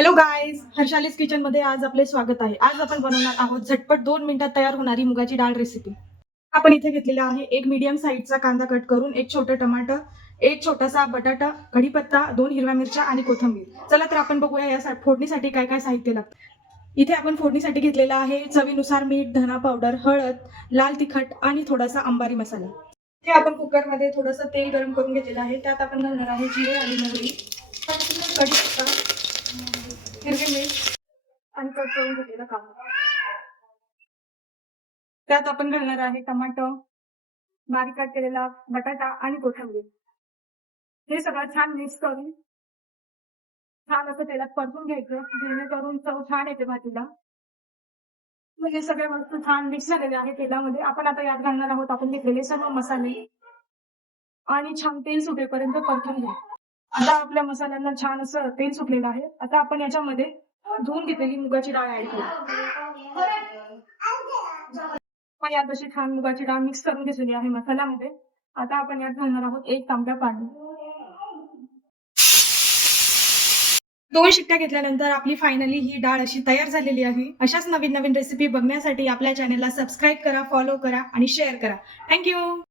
Hello guys, हर्षालीस kitchen मध्ये आज आपले स्वागत आहे. आज आपण बनवणार आहोत झटपट 2 मिनिटात तयार होणारी मुगाची डाळ रेसिपी. आपण इथे घेतलेला आहे एक मीडियम साईजचा कांदा कट करून, एक छोटं टमाटर, एक छोटासा बटाटा, कढीपत्ता, 2 हिरव्या मिरच्या आणि कोथिंबीर. चला तर आपण बघूया या फोडणीसाठी काय काय साहित्य लागतं. इथे आपण फोडणीसाठी घेतलेला आहे चवीनुसार मीठ, धना पावडर, हळद, लाल तिखट आणि थोडासा अंबारी मसाला. इथे आपण कुकरमध्ये थोडंसं तेल गरम करून घेतलेलं आहे. त्यात आपण घालणार आहे जिरे आणि मोहरी, कढीपत्ता, हिरवी मिरच आणि कट करून घेतलेला कांदा. त्यात आपण घालणार आहे टमाटर, बारीक कट केलेला बटाटा आणि कोथिंबीर. हे सगळं छान मिक्स करून छान असं तेलात परतून घ्यायचं, जेणेकरून चव छान येते भाजीला. म्हणजे सगळ्या वस्तू छान मिक्स झालेल्या आहेत तेलामध्ये. आपण आता यात घालणार आहोत आपण घेतलेले सर्व मसाले आणि छान तेल सुटेपर्यंत परतून घ्या. आता आपल्या मसाल्यांना छान असं तेल सुटलेलं आहे. आता आपण याच्यामध्ये धुवून घेतलेली मुगाची डाळ ऍड करू. पण यात अशी छान मुगाची डाळ मिक्स करून घेतलेली आहे मसाल्यामध्ये. आता आपण यात घालणार आहोत 1 तांब्या पाणी. 2 शिट्ट्या घेतल्यानंतर आपली फायनली ही डाळ अशी तयार झालेली आहे. अशाच नवीन नवीन रेसिपी बघण्यासाठी आपल्या चॅनलला सबस्क्राईब करा, फॉलो करा आणि शेअर करा. थँक्यू.